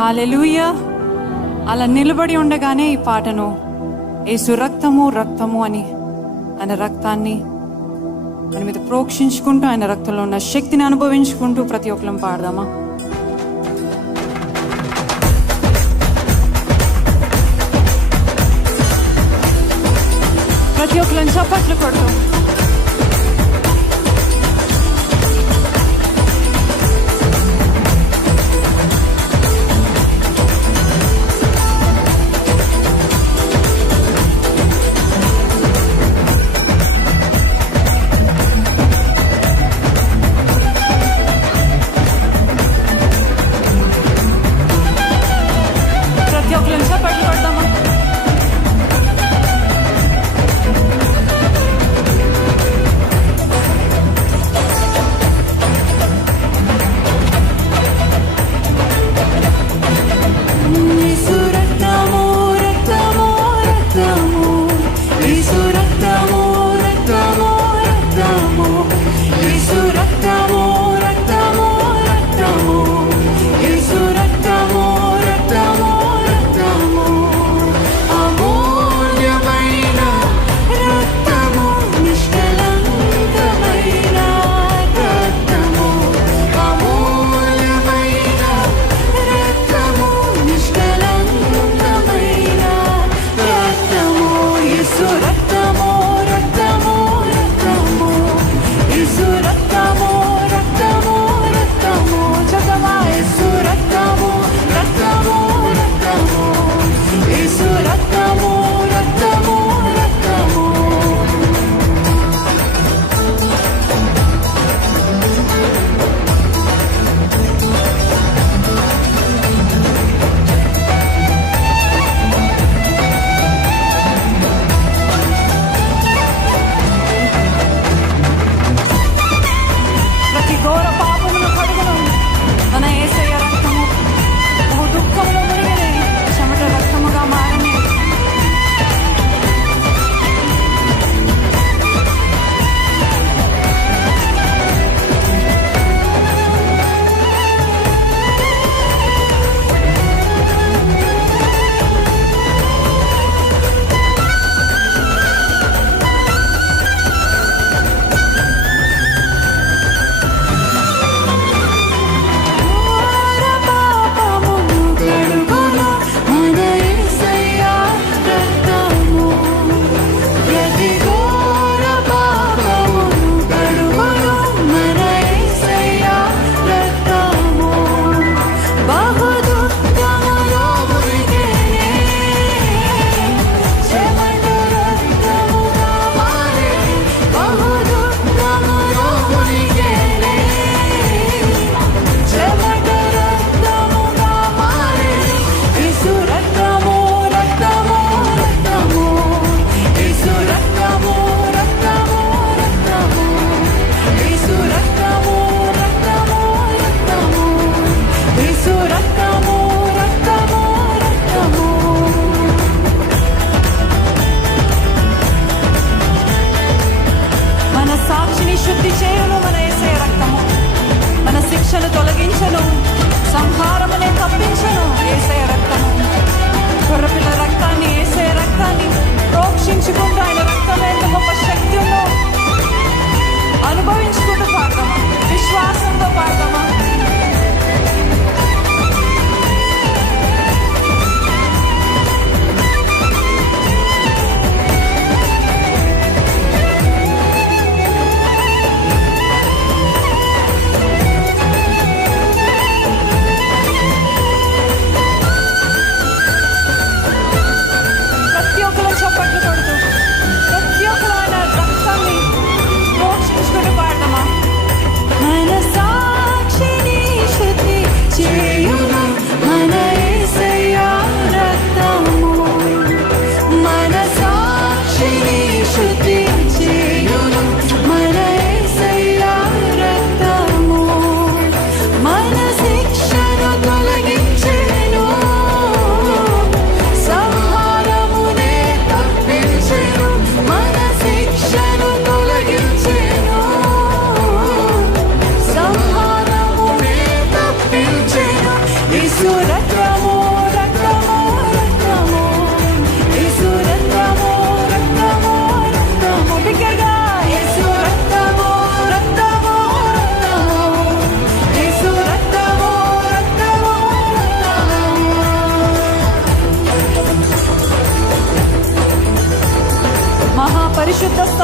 హల్లెలూయా. అలా నిలబడి ఉండగానే ఈ పాటను యేసు రక్తము రక్తము అని ఆయన రక్తాన్ని మన మీద ప్రోక్షించుకుంటూ ఆయన రక్తంలో ఉన్న శక్తిని అనుభవించుకుంటూ ప్రతి ఒక్కరం పాడదామా? ప్రతి ఒక్కరిని చప్పట్లు కొడుతూ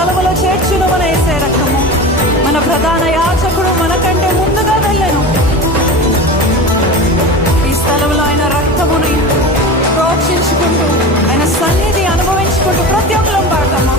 స్థలములో చేర్చును మన యేసయ్య రక్తము. మన ప్రధాన యాజకుడు మనకంటే ముందుగా వెళ్ళెను. ఈ స్థలంలో ఆయన రక్తముని ప్రోక్షించుకుంటూ ఆయన సన్నిధి అనుభవించుకుంటూ ప్రతి ఒక్కరం పాడతామా.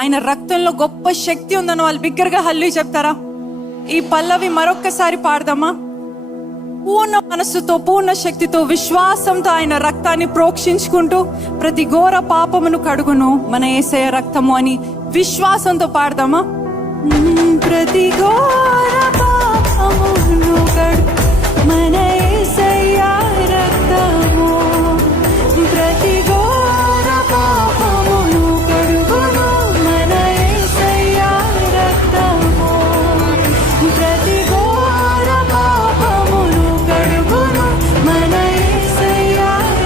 ఆయన రక్తంలో గొప్ప శక్తి ఉందని వాళ్ళు బిగ్గరగా హల్లెలూయా చెప్తారా? ఈ పల్లవి మరొక్కసారి పాడదామా? పూర్ణ మనస్సుతో, పూర్ణ శక్తితో, విశ్వాసంతో ఆయన రక్తాన్ని ప్రోక్షించుకుంటూ ప్రతి ఘోర పాపమును కడుగును మన యేసయ్య రక్తము అని విశ్వాసంతో పాడదామా? ప్రతి ఘోర పాపమును కడుగు మన యేసయ్య రక్తము, ప్రతి ఘోర పాపమును కడుగును మన యేసయ్య రక్తము, ప్రతి ఘోర పాపమును కడుగును మన యేసయ్య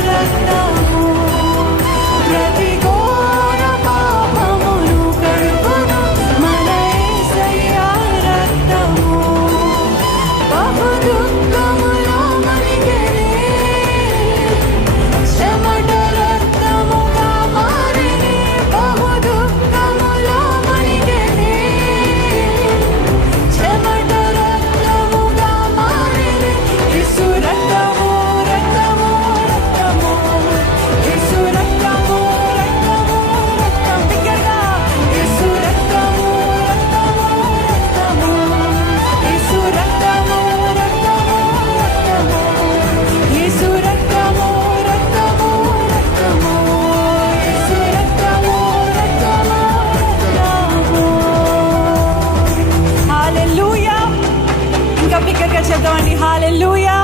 రక్తము, ప్రతి ఘోర పాపమును కడుగును మన యేసయ్య రక్తము. బహు దుఃఖములో మణిగెనే, చెమట రక్తముగా మారినే, బహు దుఃఖములో మణిగెనే, చెమట రక్తముగా మారినే. యేసు రక్తము, రక్తము, రక్తము, యేసు రక్తము, రక్తము, రక్తం బిగ్గరగా. యేసు రక్తము, రక్తము, రక్తము, యేసు రక్తము, రక్తము, రక్తము, యేసు రక్తము, రక్తము, రక్తము, యేసు రక్తము, రక్తము, రక్తము. హల్లెలూయా. ఇంకా బిగ్గరగా చెప్దామండి, హల్లెలూయా.